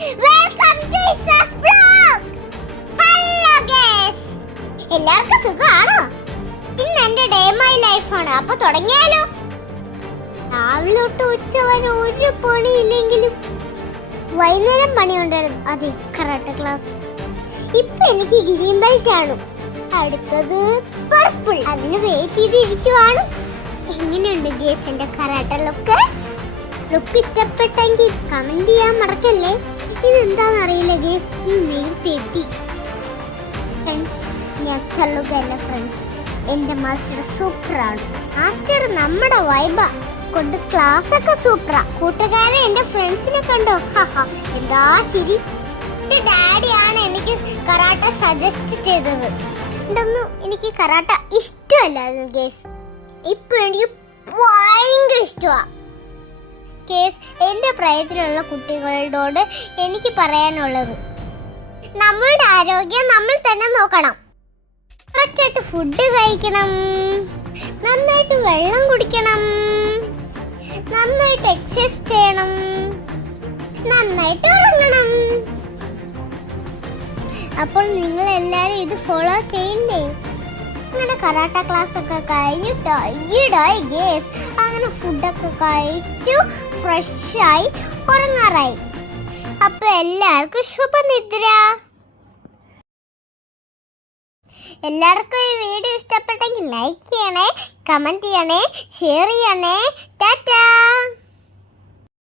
Welcome to ഇസാസ് vlog. Hello guys, എല്ലാവർക്കും സുഖമാണോ? ഇന്ന് എന്റെ ഡേ മൈ ലൈഫ് ആണ്. അപ്പൊ തുടങ്ങിയാലോ? രാവിലെ തൊട്ട് ഉച്ച വരെ ഒരു പണിയില്ലെങ്കിലും വൈകുന്നേരം പണിയുണ്ടായിരുന്നു. അതെ, കരാട്ടെ ക്ലാസ്. ഇപ്പൊ എനിക്ക് ഗ്രീൻ ബെൽറ്റ് ആണ്. അടുത്തത് പർപ്പിൾ. അതിന് വെയിറ്റ് ചെയ്തിരിക്കുവാണ്. എങ്ങനെയുണ്ട് ഗയ്സ് എന്റെ കരാട്ടെ ലുക്ക്? ഇഷ്ടപ്പെട്ടെങ്കിൽ കമന്റ് ചെയ്യാൻ മറക്കല്ലേ. ഇതെന്താണെന്ന് അറിയില്ല ഗയ്സ്, നേരത്തെ എത്തി. ഫ്രണ്ട്സ്, ഞാൻ തള്ളുകയല്ല ഫ്രണ്ട്സ്, എന്റെ മാസ്റ്റർ സൂപ്പറാണ്. മാസ്റ്റർ നമ്മുടെ വൈബ കൊണ്ട് ക്ലാസ് ഒക്കെ സൂപ്പറാ. കൂട്ടുകാരെ, എന്റെ ഫ്രണ്ട്സിനെ കണ്ടോ? എന്താ ചിരി. എന്റെ ഡാഡിയാണ് എനിക്ക് കരാട്ട സജസ്റ്റ് ചെയ്തത്. ഇതൊന്നും എനിക്ക് കരാട്ട ഇഷ്ടമല്ലായിരുന്നു ഗയ്സ്. ഇപ്പൊ എനിക്ക് ഭയങ്കര ഇഷ്ടമാ. എന്റെ പ്രായത്തിലുള്ള കുട്ടികളോട് എനിക്ക് പറയാനുള്ളത്, നമ്മളുടെ ആരോഗ്യം നമ്മൾ തന്നെ നോക്കണം. കറക്റ്റായിട്ട് ഫുഡ് കഴിക്കണം, നന്നായിട്ട് വെള്ളം കുടിക്കണം, നന്നായിട്ട് എക്സസൈസ് ചെയ്യണം, നന്നായിട്ട് ഉറങ്ങണം. അപ്പോൾ നിങ്ങൾ എല്ലാവരും ഇത് ഫോളോ ചെയ്യണ്ടേ? അങ്ങനെ കരാട്ട ക്ലാസ് ഒക്കെ കഴിഞ്ഞിട്ട് ഈടായി ഗേസ്. അങ്ങനെ ഫുഡൊക്കെ കഴിച്ചു ഫ്രഷായി ഉറങ്ങാറായി. അപ്പൊ എല്ലാവർക്കും ശുഭനിദ്ര. എല്ലാവർക്കും ഈ വീഡിയോ ഇഷ്ടപ്പെട്ടെങ്കിൽ ലൈക്ക് ചെയ്യണേ, കമന്റ് ചെയ്യണേ, ഷെയർ ചെയ്യണേ. ടാറ്റാ.